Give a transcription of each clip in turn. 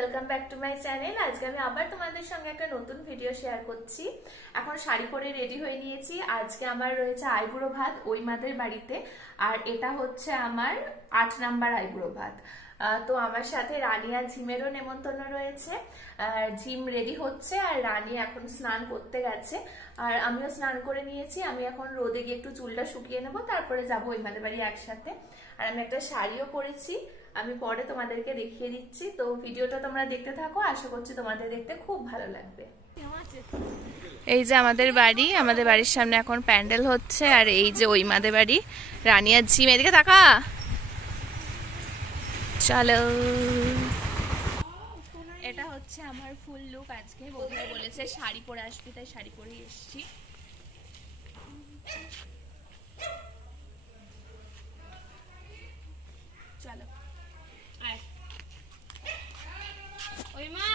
Welcome back to my channel. আজকে আমি আবার তোমাদের সঙ্গে একটা নতুন ভিডিও শেয়ার করছি। এখন শাড়ি পরে রেডি হয়ে নিয়েছি। আজকে আমার রয়েছে আইবুড়ো ভাত ওই মাদের বাড়িতে, আর এটা হচ্ছে আমার 8 নাম্বার আইবুড়ো ভাত। তো আমার সাথে রানী আর ঝিমেরও নেমন্তন্ন রয়েছে। ঝিম রেডি হচ্ছে আর রানী এখন স্নান করতে গেছে, আর আমিও স্নান করে নিয়েছি। আমি এখন রোদে গিয়ে একটু চুলটা শুকিয়ে নেবো, তারপরে যাবো ওই মাদের বাড়ি একসাথে। আর আমি একটা শাড়িও পরেছি, আমি পরে তোমাদেরকে দেখিয়ে দিচ্ছি। তো ভিডিওটা তোমরা দেখতে থাকো, আশা করছি তোমাদের দেখতে খুব ভালো লাগবে। এই যে আমাদের বাড়ি, আমাদের বাড়ির সামনে এখন প্যান্ডেল হচ্ছে, আর এই যে ওই মাদের বাড়ি রানী আর ঝিম। এদিকে তাকা, চলো। এটা হচ্ছে আমার ফুল লুক। আজকে বৌদিরা বলেছে শাড়ি পরে আসবি, তাই শাড়ি পরেই এসেছি। চলো ওই মা,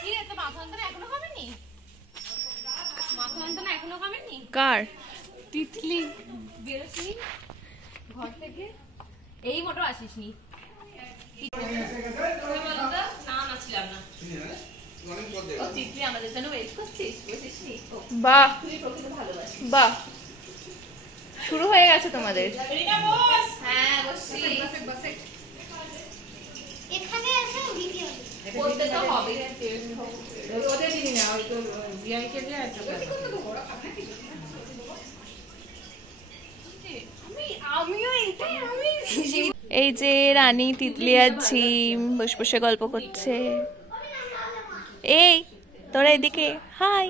কি রে তো মাথা যন্ত্রণা এখনো কমেনি? মাথা যন্ত্রণা এখনো কমেনি? কার? তিতলি বেরোসনি ঘর থেকে? এই মোটো আসিসনি? বাহ বাহ, শুরু হয়ে গেছে তোমাদের। হ্যাঁ বসছি। এখানে এসে ভিডিও করতে তো হবে। ওদের দিন না, ওই তো ভিআই কে দিয়ে আছে। এই যে রানী, তিতলি আর ঝিম বসে বসে গল্প করছে। এই তোরা এদিকে হাই।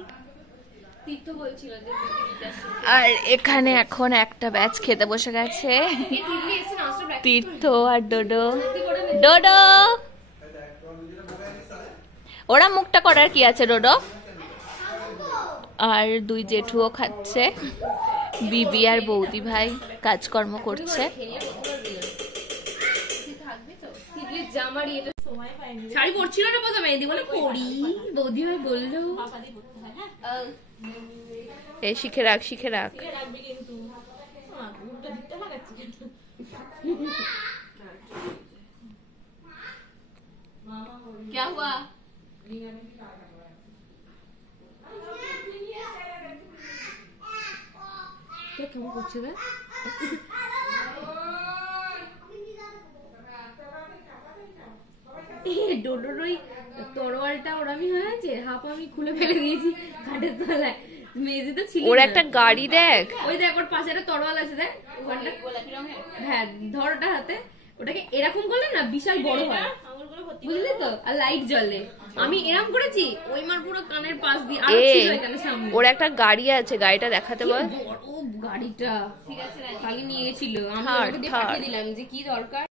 আর এখানে এখন একটা ব্যাচ খেতে বসে গেছে, তীর্থ আর ডোডো। ডোডো, ওরা মুখটা করার কি আছে ডোডো? আর দুই জেঠুও খাচ্ছে, বিবি আর বৌদি ভাই কাজকর্ম করছে। শাড়ি পরছিল না প্রথমে, এদি বলে পরি, বৌদি ভাই বললো এই শিখে রাখ, শিখে রাখ। क्या हुआ? কেমন করছে রে? ডোডোর ওই তরোয়ালটা ওরামি হয়ে আছে, হাফ আমি খুলে ফেলে দিয়েছি খাটের তলায়। মেজে তো ছিল। ওর একটা গাড়ি দেখ, ওই দেখ ওর পাশে একটা তরোয়াল আছে, দেখ গোলাপি রঙের। হ্যাঁ ধর ওটা হাতে, ওটাকে এরকম করলে না বিশাল বড় হয়, বুঝলি তো? আর লাইট জ্বলে। আমি এরকম করেছি, ওই মার পুরো কানের পাশ দিয়ে। আর ছিল এখানে সামনে ওর একটা গাড়ি আছে, গাড়িটা দেখাতে বল। ও গাড়িটা ঠিক আছে, খালি নিয়ে গেছিল, আমি ওকে দিয়ে পাঠিয়ে দিলাম যে কি দরকার।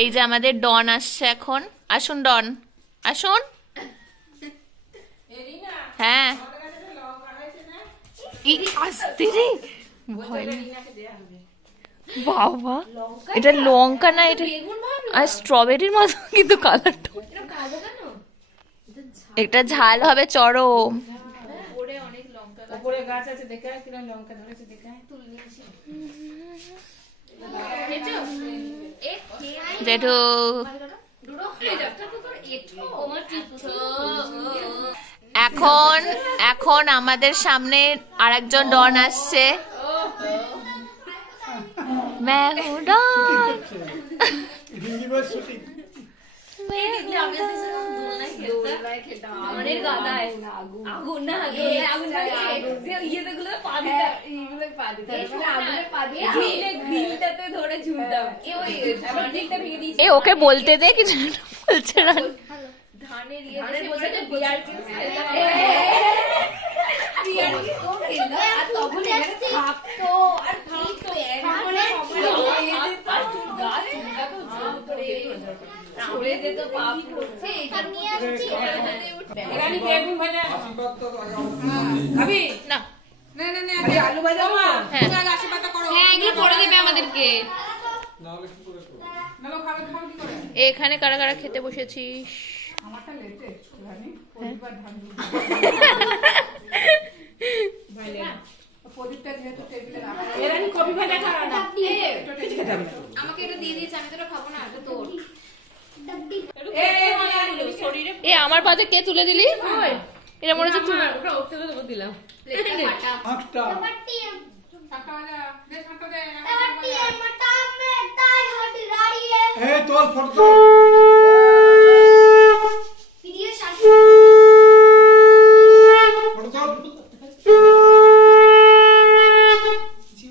এই যে আমাদের ডন আসছে এখন। আসুন ডন, আসুন। হ্যাঁ আসতে রে, বাবা এটা লঙ্কা না, এটা আর স্ট্রবেরির মতো কিন্তু কালারটা। এটা ঝাল হবে চরম। জেঠু এখন এখন আমাদের সামনে আরেকজন ডন আসছে। ওকে বলতে দে কিছু বলছে না। খাবি না না না না আলু ভাজা হ্যাঁ আশীর্বাদ করো। হ্যাঁ এগুলো করে দেবে আমাদেরকে। নালে কি করে করব? নালে খাবে কি করে? এখানে কারা কারা খেতে বসেছিস? আমারটা লেটে জানি পরিবার ঢাকবো। ভাইলে প্রদীপটা যেহেতু টেবিলে রাখা এর আমি কবি ভাজা খাওয়া না আমাকে এটা দিয়ে দিয়েছে, আমি তো খাবো না, এটা তোর। শরীরে এ আমার পাতে কে তুলে দিলি? এটা মনে হচ্ছে ওটা ওতে দেবো দিলাম আটটা টাকা ভাজা দে টাকা দে এই তোর ফটো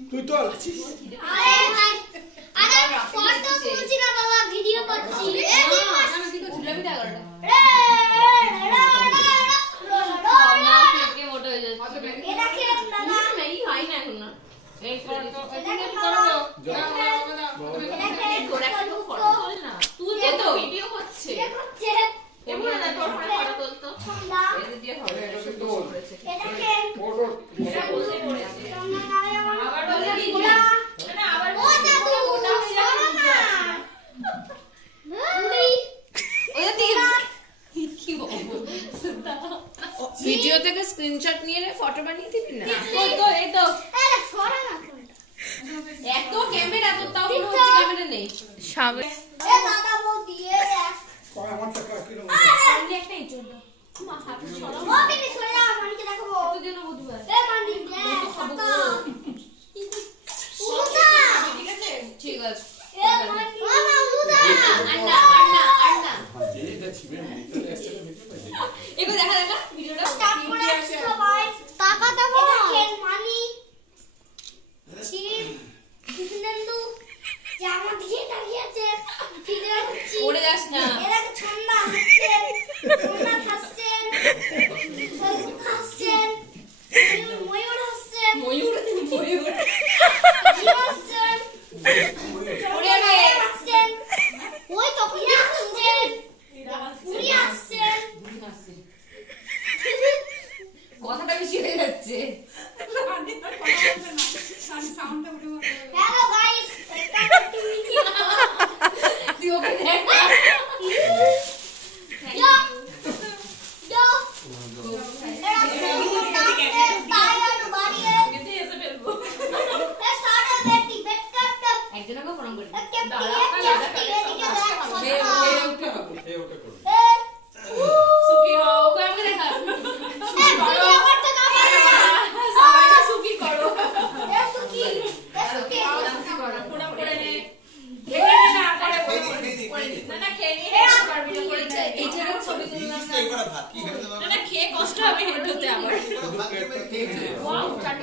তুই তোর ভিডিও থেকে স্ক্রিনশট নিয়ে ফটো বানিয়ে দিবি না? এই তো এত ক্যামেরা তো তাও মনে হচ্ছে ক্যামেরা নেই সামনে। আমার টাকা কি রকম ঠিক আছে এগুলো দেখা দেখা ভিডিওটা পড়ে যাস না। ময়ূর ময়ূর কথাটা বেশি হয়ে যাচ্ছে। তুই ওকে দেখ একজনকে প্রণাম করি সুখী হও ওকে আমাকে দেখা সবাইকে সুখী করো প্রণাম করে নে না না খেয়ে নিয়ে পারবি না এই যে ছবি তুললাম না না খেয়ে কষ্ট হবে হেঁটে আমার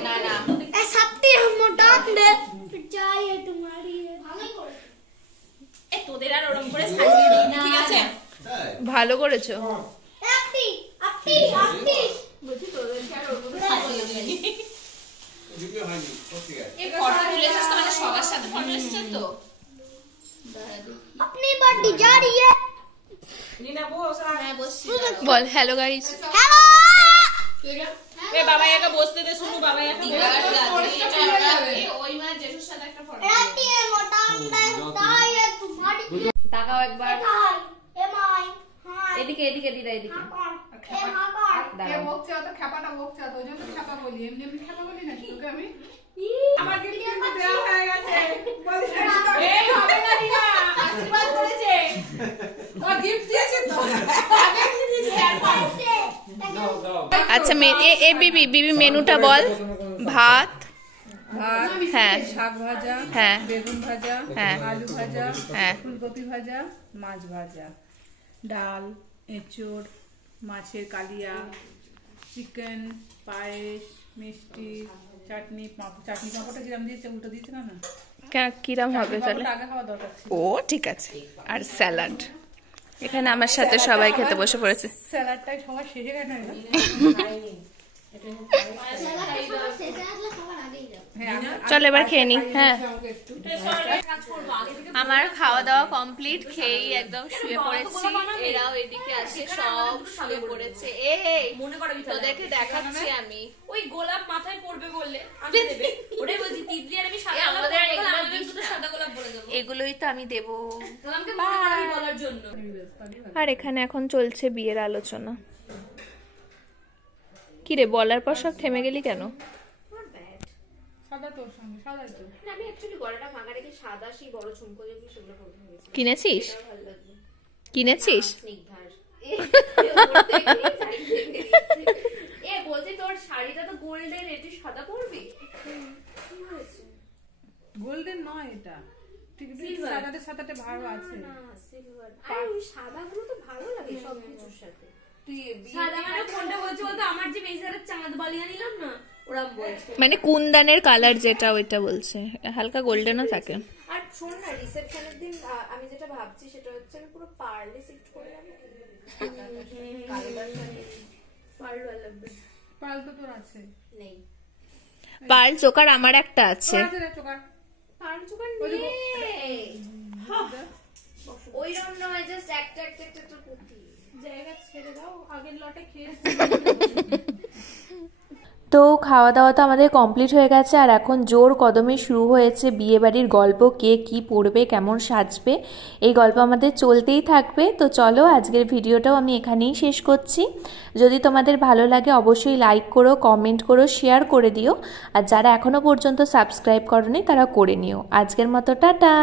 না না তোদের আর ওরকম করে সাজিয়ে দিই না, ঠিক আছে? ভালো করেছো। বলছি তোদেরকে আর ওরকম করে সাজিয়ে দিই। এই ফটো তুলেছিস তো মানে সবার সাথে ফটো এসেছে তো? अपनी बर्थडे जा रही है। নীনা বস হ্যাঁ বসছি। বল হ্যালো গাইস। हेलो এ বাবা একা বসতে দে শুনু বাবা একা ওই মা জেঠুর সাথে একটা ফটো राती है मोटा दाई है तुम्हारी তাকাও একবার ए माय हां এদিকে এদিকে দিদা এদিকে ए हां कौन কে বকছে অত খেপাটা বকছে ওই জন্য তো খেপা বলি এমনি এমনি খেপা বলি না তোকে আমি আমার গিফট কিন্তু দেওয়া হয়ে গেছে বলিস এই হবে না দিনা আশীর্বাদ করেছে ও গিফট দিয়েছে তো আগে দিয়েছে আর পাইছে আচ্ছা এ বিবি বিবি মেনুটা বল। ভাত, ভাত, হ্যাঁ শাক ভাজা, হ্যাঁ বেগুন ভাজা, হ্যাঁ আলু ভাজা, হ্যাঁ ফুলকপি ভাজা, মাছ ভাজা, ডাল, এঁচোড়, মাছের কালিয়া, চিকেন, পায়েস, মিষ্টি, চাটনি চাটনি পাঁপড়টা কিরম দিয়েছে উল্টো দিয়েছে না কিরম হবে তাহলে? আগে খাওয়া দরকার ছিল। ও ঠিক আছে। আর স্যালাড। এখানে আমার সাথে সবাই খেতে বসে পড়েছে। স্যালাডটাই সবার শেষে গেছে হ্যাঁ চল এবার খেয়ে নি। হ্যাঁ আমাকে একটু আমার খাওয়া দাওয়া কমপ্লিট, খেয়েই একদম শুয়ে পড়েছি। এরাও এদিকে আছে, সব শুয়ে পড়েছে। মনে করো তোদেরকে দেখাচ্ছি আমি। ওই গোলাপ মাথায় পড়বে বললে আমি দেবে ওটাই বলছি তিতলি আর আমি সাদা গোলাপ আমাদের বলে এগুলো আমাদের দুটো সাদা গোলাপ বলে দেবো এগুলোই তো আমি দেবো। আমাকে মনে করবি বলার জন্য আর এখানে এখন চলছে বিয়ের আলোচনা। কি রে, বলার পর সব থেমে গেলি কেন? সাদা তোর সঙ্গে সাদাই তো আমি অ্যাকচুয়ালি গলাটা ফাঁকা রেখে সাদা সেই বড় ঝুমকো যেগুলো সেগুলো পরতে হয়েছে কিনেছিস? ভালো লাগবে কিনেছিস? স্নিগ্ধার এ বলছি তোর শাড়িটা তো গোল্ডেন, এটি সাদা পরবি? গোল্ডেন নয় এটা, ঠিক সাদাতে সাদাতে ভালো আছে। না সিলভার, আর ওই সাদাগুলো তো ভালো লাগে সব কিছুর সাথে। তুই সাদা মানে কোনটা বলছিস বলতো? আমার যে মেজারের চাঁদ বালিয়া নিলাম না, ওরম বলছে। মানে কুন্দানের কালার যেটা ওইটা বলছে, হালকা গোল্ডেনও থাকে। আর শোন না, রিসেপশনের দিন আমি যেটা ভাবছি সেটা হচ্ছে আমি পুরো পার্লে শিফট করে যাবো। পার্ল লাগবে, পাল তো তোর আছে নেই পার্ল চোকার আমার একটা আছে। আছে রে চোকার। পার্ল চোকার নেই, ওইরকম নয়, জাস্ট একটা একটা একটা একটা কুর্তি। জায়গা ছেড়ে দাও, আগের লটে খেয়েছি। তো খাওয়া দাওয়া তো আমাদের কমপ্লিট হয়ে গেছে, আর এখন জোর কদমে শুরু হয়েছে বিয়েবাড়ির গল্প। কে কি পড়বে, কেমন সাজবে, এই গল্প আমাদের চলতেই থাকবে। তো চলো আজকের ভিডিওটাও আমি এখানেই শেষ করছি। যদি তোমাদের ভালো লাগে অবশ্যই লাইক করো, কমেন্ট করো, শেয়ার করে দিও। আর যারা এখনও পর্যন্ত সাবস্ক্রাইব করোনি তারা করে নিও। আজকের মতো টাটা।